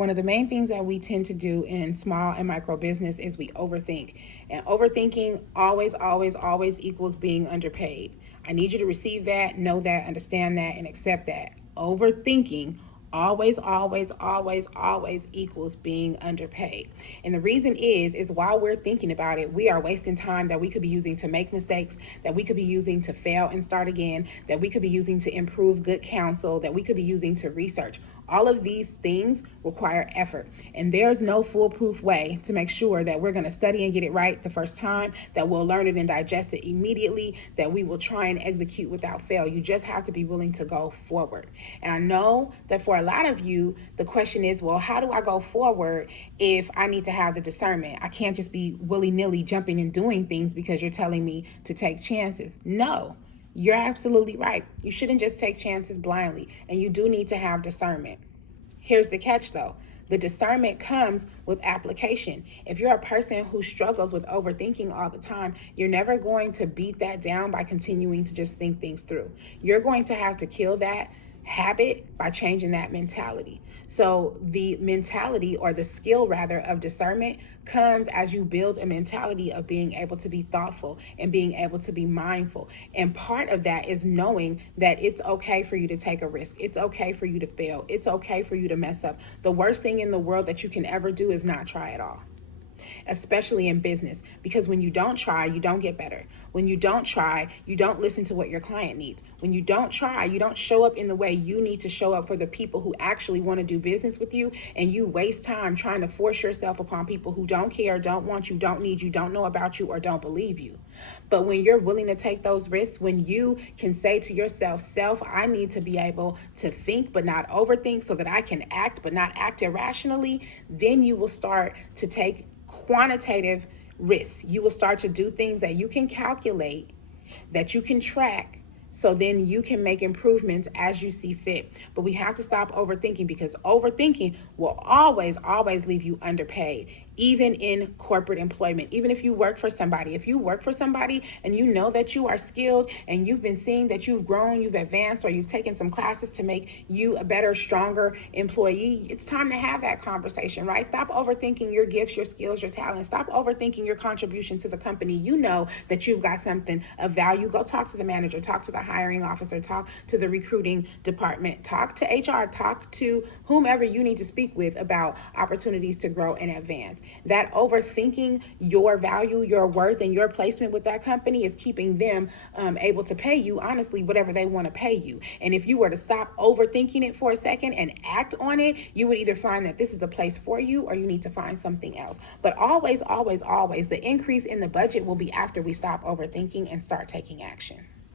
One of the main things that we tend to do in small and micro business is we overthink. And overthinking always equals being underpaid. I need you to receive that, know that, understand that, and accept that. Overthinking always equals being underpaid. And the reason is while we're thinking about it, we are wasting time that we could be using to make mistakes, that we could be using to fail and start again, that we could be using to improve good counsel, that we could be using to research. All of these things require effort, and there's no foolproof way to make sure that we're going to study and get it right the first time, that we'll learn it and digest it immediately, that we will try and execute without fail. You just have to be willing to go forward. And I know that for a lot of you, the question is, well, how do I go forward if I need to have the discernment? I can't just be willy-nilly jumping and doing things because you're telling me to take chances. No. You're absolutely right. You shouldn't just take chances blindly, and you do need to have discernment. Here's the catch though. The discernment comes with application. If you're a person who struggles with overthinking all the time, you're never going to beat that down by continuing to just think things through. You're going to have to kill that habit by changing that mentality. So the mentality, or the skill rather, of discernment comes as you build a mentality of being able to be thoughtful and being able to be mindful. And part of that is knowing that it's okay for you to take a risk. It's okay for you to fail. It's okay for you to mess up. The worst thing in the world that you can ever do is not try at all. Especially in business, because when you don't try, you don't get better. When you don't try, you don't listen to what your client needs. When you don't try, you don't show up in the way you need to show up for the people who actually want to do business with you, and you waste time trying to force yourself upon people who don't care, don't want you, don't need you, don't know about you, or don't believe you. But when you're willing to take those risks, when you can say to yourself, I need to be able to think but not overthink so that I can act but not act irrationally, then you will start to take quantitative risks. You will start to do things that you can calculate, that you can track, so then you can make improvements as you see fit. But we have to stop overthinking, because overthinking will always leave you underpaid, even in corporate employment. Even if you work for somebody, and you know that you are skilled and you've been seeing that you've grown, you've advanced, or you've taken some classes to make you a better, stronger employee, it's time to have that conversation, right? Stop overthinking your gifts, your skills, your talents. Stop overthinking your contribution to the company. You know that you've got something of value. Go talk to the manager, talk to the hiring officer, talk to the recruiting department, talk to HR, talk to whomever you need to speak with about opportunities to grow and advance. That overthinking your value, your worth, and your placement with that company is keeping them able to pay you, honestly, whatever they want to pay you. And if you were to stop overthinking it for a second and act on it, you would either find that this is the place for you, or you need to find something else. But always, the increase in the budget will be after we stop overthinking and start taking action.